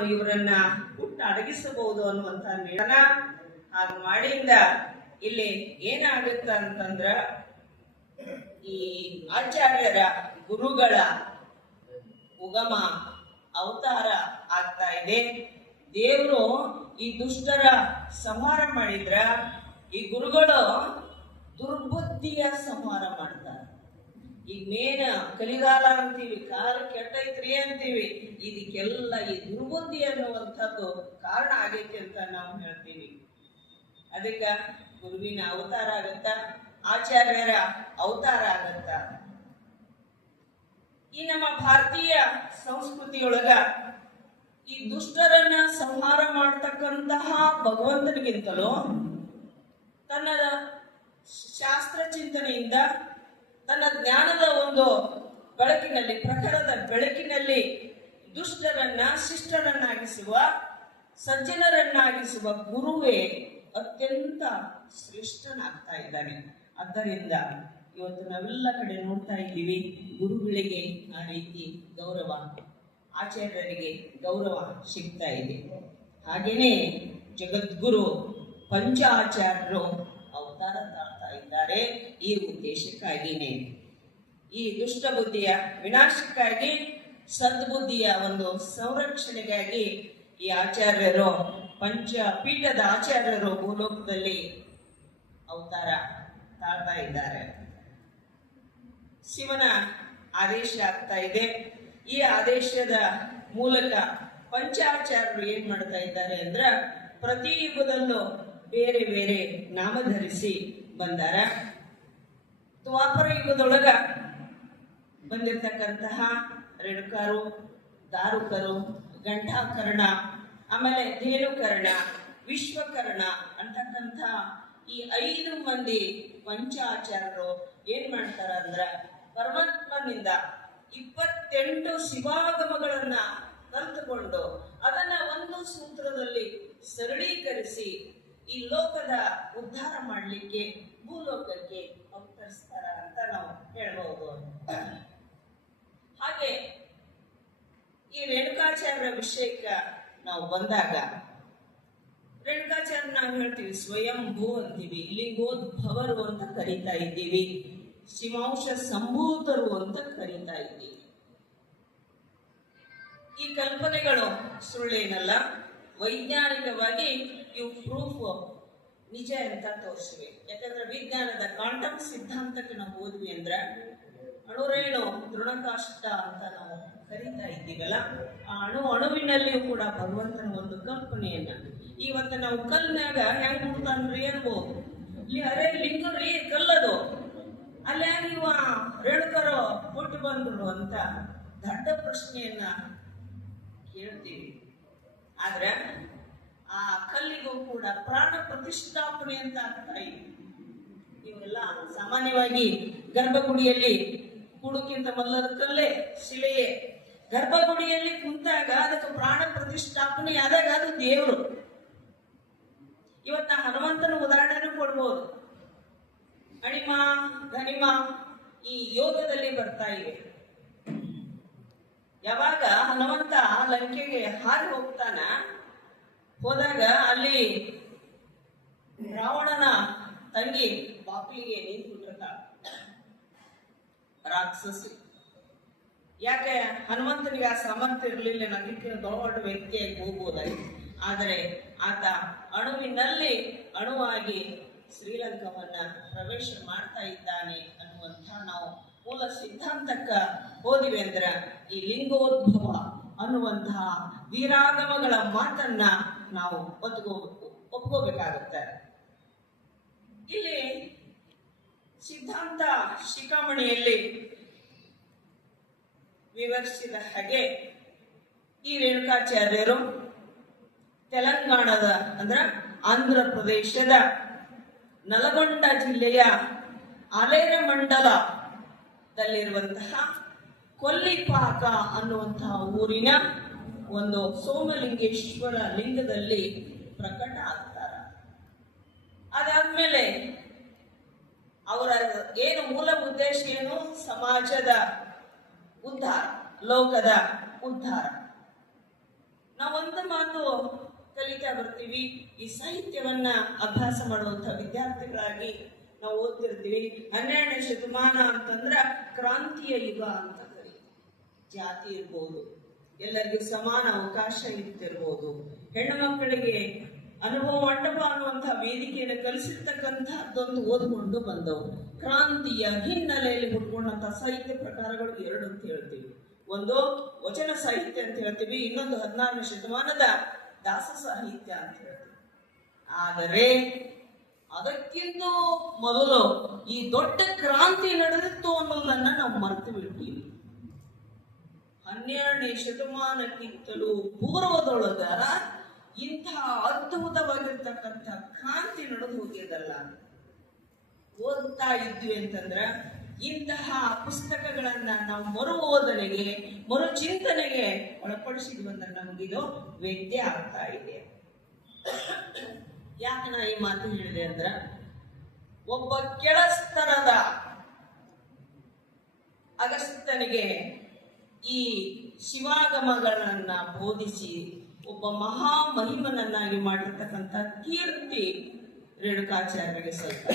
ನಾನು ಇವರನ್ನ ಹುಟ್ಟು ಅಡಗಿಸಬಹುದು ಅನ್ನುವಂತ ನಿರ್ಣಯ ಹಾಗೆ ಮಾಡಿಂದ ಇಲ್ಲಿ ಏನಾಗುತ್ತ ಅಂತಂದ್ರ ಈ ಆಚಾರ್ಯರ ಗುರುಗಳ ಉಗಮ ಅವತಾರ ಆಗ್ತಾ ಇದೆ. ದೇವರು ಈ ದುಷ್ಟರ ಸಂಹಾರ ಮಾಡಿದ್ರ ಈ ಗುರುಗಳು ದುರ್ಬುದ್ಧಿಯ ಸಂಹಾರ ಮಾಡ್ತಾರೆ. ಈಗ ಮೇನ ಕಲಿಗಾಲ ಅಂತೀವಿ, ಕಾಲ ಕೆಟ್ಟೈತ್ರಿ ಅಂತೀವಿ, ಇದಕ್ಕೆಲ್ಲ ಈ ದುರ್ಬುದ್ಧಿ ಅನ್ನುವಂಥದ್ದು ಕಾರಣ ಆಗೈತಿ ಅಂತ ನಾವು ಹೇಳ್ತೀವಿ. ಅದಕ್ಕೆ ಗುರುವಿನ ಅವತಾರ ಆಗತ್ತ, ಆಚಾರ್ಯರ ಅವತಾರ ಆಗತ್ತ. ಈ ನಮ್ಮ ಭಾರತೀಯ ಸಂಸ್ಕೃತಿಯೊಳಗ ಈ ದುಷ್ಟರನ್ನ ಸಂಹಾರ ಮಾಡತಕ್ಕಂತಹ ಭಗವಂತನಿಗಿಂತಲೂ ತನ್ನ ಶಾಸ್ತ್ರ ಚಿಂತನೆಯಿಂದ ತನ್ನ ಜ್ಞಾನದ ಒಂದು ಬೆಳಕಿನಲ್ಲಿ, ಪ್ರಖರದ ಬೆಳಕಿನಲ್ಲಿ ದುಷ್ಟರನ್ನ ಶಿಷ್ಟರನ್ನಾಗಿಸುವ, ಸಜ್ಜನರನ್ನಾಗಿಸುವ ಗುರುವೇ ಅತ್ಯಂತ ಶ್ರೇಷ್ಠನಾಗ್ತಾ ಇದ್ದಾನೆ. ಆದ್ದರಿಂದ ಇವತ್ತು ನಾವೆಲ್ಲ ಕಡೆ ನೋಡ್ತಾ ಇದ್ದೀವಿ, ಗುರುಗಳಿಗೆ ಆ ರೀತಿ ಗೌರವ, ಆಚಾರ್ಯರಿಗೆ ಗೌರವ ಸಿಗ್ತಾ ಇದೆ. ಹಾಗೇನೆ ಜಗದ್ಗುರು ಪಂಚಾಚಾರ್ಯರು ಅವತಾರ ತಾಳ್ತಾ ಇದ್ದಾರೆ ಈ ಉದ್ದೇಶಕ್ಕಾಗಿನೇ. ಈ ದುಷ್ಟ ಬುದ್ಧಿಯ ವಿನಾಶಕ್ಕಾಗಿ, ಸದ್ಬುದ್ಧಿಯ ಒಂದು ಸಂರಕ್ಷಣೆಗಾಗಿ ಈ ಆಚಾರ್ಯರು, ಪಂಚಪೀಠದ ಆಚಾರ್ಯರು ಭೂಲೋಕದಲ್ಲಿ ಅವತಾರ ತಾಳ್ತಾ ಇದ್ದಾರೆ. ಶಿವನ ಆದೇಶ ಆಗ್ತಾ ಇದೆ. ಈ ಆದೇಶದ ಮೂಲಕ ಪಂಚಾಚಾರ್ಯರು ಏನ್ ಮಾಡ್ತಾ ಇದ್ದಾರೆ ಅಂದ್ರ ಪ್ರತಿ ಯುಗದಲ್ಲೂ ಬೇರೆ ಬೇರೆ ನಾಮಧರಿಸಿ ಬಂದಾರ. ದ್ವಾಪರ ಯುಗದೊಳಗ ಬಂದಿರತಕ್ಕಂತಹ ರೇಣುಕರು, ದಾರುಕರು, ಗಂಟಾಕರ್ಣ, ಆಮೇಲೆ ಧೇನುಕರ್ಣ, ವಿಶ್ವಕರ್ಣ ಅಂತಕ್ಕಂಥ ಈ 5 ಮಂದಿ ಪಂಚಾಚಾರ್ಯರು ಏನ್ ಮಾಡ್ತಾರ ಅಂದ್ರ ಪರಮಾತ್ಮನಿಂದ 28 ಶಿವಾಗಮಗಳನ್ನ ಕಲಿತುಕೊಂಡು ಅದನ್ನ ಒಂದು ಸೂತ್ರದಲ್ಲಿ ಸರಳೀಕರಿಸಿ ಈ ಲೋಕದ ಉದ್ಧಾರ ಮಾಡಲಿಕ್ಕೆ ಭೂಲೋಕಕ್ಕೆ ಅವತರಿಸ್ತಾರ ಅಂತ ನಾವು ಹೇಳ್ಬಹುದು. ಹಾಗೆ ಈ ರೇಣುಕಾಚಾರ್ಯರ ವಿಷಯಕ್ಕೆ ನಾವು ಬಂದಾಗ, ರೇಣುಕಾಚಾರ್ಯ ನಾವು ಹೇಳ್ತೀವಿ ಸ್ವಯಂಭೂ ಅಂತೀವಿ, ಲಿಂಗೋದ್ಭವರು ಅಂತ ಕರೀತಾ ಇದ್ದೀವಿ, ಶಿವಾಂಶ ಸಂಭೂತರು ಅಂತ ಕರೀತಾ ಇದ್ದೀವಿ. ಈ ಕಲ್ಪನೆಗಳು ಸುಳ್ಳೇನಲ್ಲ, ವೈಜ್ಞಾನಿಕವಾಗಿ ಇವು ಪ್ರೂಫ್ ನಿಜ ಅಂತ ತೋರಿಸಿವೆ. ಯಾಕಂದ್ರೆ ವಿಜ್ಞಾನದ ಕ್ವಾಂಟಮ್ ಸಿದ್ಧಾಂತಕ್ಕೆ ನಾವು ಹೋದ್ವಿ ಅಂದ್ರ ಅಣುರೇಣು ತೃಣಕಾಷ್ಟ ಅಂತ ನಾವು ಕರೀತಾ ಇದ್ದೀವಲ್ಲ, ಆ ಅಣುವಿನಲ್ಲಿಯೂ ಕೂಡ ಭಗವಂತನ ಒಂದು ಕಲ್ಪನೆಯನ್ನ ಇವತ್ತು ನಾವು ಕಲ್ನಾಗ ಹೆಂಗ್ ಹುಡ್ತಾನ್ರಿ ಅನ್ಬೋದು. ಇಲ್ಲಿ ಅರೆ ಲಿಂಗರಿ ಕಲ್ಲದು, ಅಲ್ಲಿ ಇವ ರೇಣುಕರು ಹುಟ್ಟು ಬಂದ್ರು ಅಂತ ದೊಡ್ಡ ಪ್ರಶ್ನೆಯನ್ನ ಕೇಳ್ತೀವಿ. ಆದ್ರೆ ಆ ಕಲ್ಲಿಗೂ ಕೂಡ ಪ್ರಾಣ ಪ್ರತಿಷ್ಠಾಪನೆ ಅಂತ ಆಗ್ತಾ ಇದೆ. ಇವೆಲ್ಲ ಸಾಮಾನ್ಯವಾಗಿ ಗರ್ಭಗುಡಿಯಲ್ಲಿ ಕೂಡಕ್ಕಿಂತ ಮೊದಲದ ಕಲ್ಲೇ, ಶಿಲೆಯೇ. ಗರ್ಭಗುಡಿಯಲ್ಲಿ ಕುಂತಾಗ ಅದಕ್ಕೆ ಪ್ರಾಣ ಪ್ರತಿಷ್ಠಾಪನೆ ಆದಾಗ ಅದು ದೇವರು. ಇವತ್ತ ಹನುಮಂತನ ಉದಾಹರಣೆ ಕೊಡ್ಬೋದು. ಅಣಿಮ ಧನಿಮ ಈ ಯೋಗದಲ್ಲಿ ಬರ್ತಾ ಇವೆ. ಯಾವಾಗ ಹನುಮಂತ ಲಂಕೆಗೆ ಹಾರಿ ಹೋದಾಗ ಅಲ್ಲಿ ರಾವಣನ ತಂಗಿ ಬಾಪಿಗೆ ನಿಂತ್ಬಿಟ್ಟಿರ್ತಾಳ, ರಾಕ್ಷಸಿ. ಯಾಕೆ ಹನುಮಂತನಿಗೆ ಆ ಸಾಮರ್ಥ್ಯ ಇರಲಿಲ್ಲ, ಅದಕ್ಕೆ ದೊಡ್ಡ ವ್ಯಕ್ತಿಯಾಗಿ ಹೋಗ್ಬೋದಾಗಿ. ಆದರೆ ಆತ ಅಣುವಿನಲ್ಲಿ ಅಣುವಾಗಿ ಶ್ರೀಲಂಕವನ್ನ ಪ್ರವೇಶ ಮಾಡ್ತಾ ಇದ್ದಾನೆ ಅನ್ನುವಂಥ ನಾವು ಮೂಲ ಸಿದ್ಧಾಂತಕ್ಕ ಹೋದಿವಿ ಅಂದ್ರ ಈ ಲಿಂಗೋದ್ಭವ ಅನ್ನುವಂತಹ ವೀರಾಗಮಗಳ ಮಾತನ್ನ ನಾವು ಒಪ್ಕೋಬೇಕಾಗುತ್ತೆ. ಇಲ್ಲಿ ಸಿದ್ಧಾಂತ ಶಿಖಾಮಣಿಯಲ್ಲಿ ವಿವರಿಸಿದ ಹಾಗೆ ಈ ರೇಣುಕಾಚಾರ್ಯರು ತೆಲಂಗಾಣದ ಅಂದ್ರ ಆಂಧ್ರ ಪ್ರದೇಶದ ನಲಗೊಂಡ ಜಿಲ್ಲೆಯ ಅಲೇರ ಮಂಡಲದಲ್ಲಿರುವಂತಹ ಕೊಲ್ಲಿಪಾಕ ಅನ್ನುವಂತಹ ಊರಿನ ಒಂದು ಸೋಮಲಿಂಗೇಶ್ವರ ಲಿಂಗದಲ್ಲಿ ಪ್ರಕಟ ಆಗ್ತಾರ. ಅದಾದ್ಮೇಲೆ ಅವರ ಏನು ಮೂಲ ಉದ್ದೇಶ ಏನು? ಸಮಾಜದ ಉದ್ಧಾರ, ಲೋಕದ ಉದ್ಧಾರ. ನಾವು ಒಂದು ಮಾತು ಕಲಿತಾ ಬರ್ತೀವಿ. ಈ ಸಾಹಿತ್ಯವನ್ನ ಅಭ್ಯಾಸ ಮಾಡುವಂತಹ ವಿದ್ಯಾರ್ಥಿಗಳಾಗಿ ನಾವು ಓದ್ತಿರ್ತೀವಿ. 12ನೇ ಶತಮಾನ ಅಂತಂದ್ರ ಕ್ರಾಂತಿಯ ಯುಗ ಅಂತ ಕರೀತೀವಿ. ಜಾತಿ ಇರ್ಬೋದು, ಎಲ್ಲರಿಗೂ ಸಮಾನ ಅವಕಾಶ ಇರ್ತಿರ್ಬೋದು, ಹೆಣ್ಣು ಮಕ್ಕಳಿಗೆ ಅನುಭವ ಮಂಟಪ ಅನ್ನುವಂತಹ ವೇದಿಕೆಯನ್ನು ಕಲಿಸಿರ್ತಕ್ಕಂಥದ್ದೊಂದು ಓದ್ಕೊಂಡು ಬಂದವು. ಕ್ರಾಂತಿಯ ಹಿನ್ನೆಲೆಯಲ್ಲಿ ಹುಟ್ಕೊಂಡಂತಹ ಸಾಹಿತ್ಯ ಪ್ರಕಾರಗಳು ಎರಡು ಅಂತ ಹೇಳ್ತೀವಿ. ಒಂದು ವಚನ ಸಾಹಿತ್ಯ ಅಂತ ಹೇಳ್ತೀವಿ, ಇನ್ನೊಂದು 16ನೇ ಶತಮಾನದ ದಾಸ ಸಾಹಿತ್ಯ ಅಂತ ಹೇಳ್ತೀವಿ. ಆದರೆ ಅದಕ್ಕಿಂತ ಮೊದಲು ಈ ದೊಡ್ಡ ಕ್ರಾಂತಿ ನಡೆದಿತ್ತು ಅನ್ನೋದನ್ನ ನಾವು ಮರೆತು ಬಿಡ್ತೀವಿ. 12ನೇ ಶತಮಾನಕ್ಕಿಂತಲೂ ಪೂರ್ವದೊಳಗ ಇಂತಹ ಅದ್ಭುತವಾಗಿರ್ತಕ್ಕಂಥ ಕ್ರಾಂತಿ ನಡೆದು ಹೋಗ್ಯದಲ್ಲ. ಓದ್ತಾ ಇದ್ವಿ ಅಂತಂದ್ರ ಇಂತಹ ಪುಸ್ತಕಗಳನ್ನ ನಾವು ಮರು ಓದನೆಗೆ, ಮರು ಚಿಂತನೆಗೆ ಒಳಪಡಿಸಿದ್ವಿ ಅಂದ್ರೆ ನಮಗಿದು ವೇದ್ಯ ಆಗ್ತಾ ಇದೆ. ಯಾಕೆ ನಾ ಈ ಮಾತು ಹೇಳಿದೆ ಅಂದ್ರ, ಒಬ್ಬ ಕೆಳಸ್ತರದ ಅಗಸ್ತ್ಯನಿಗೆ ಈ ಶಿವಾಗಮಗಳನ್ನ ಬೋಧಿಸಿ ಒಬ್ಬ ಮಹಾ ಮಹಿಮನನ್ನಾಗಿ ಮಾಡಿರ್ತಕ್ಕಂಥ ಕೀರ್ತಿ ರೇಣುಕಾಚಾರ್ಯರಿಗೆ ಸ್ವಲ್ಪ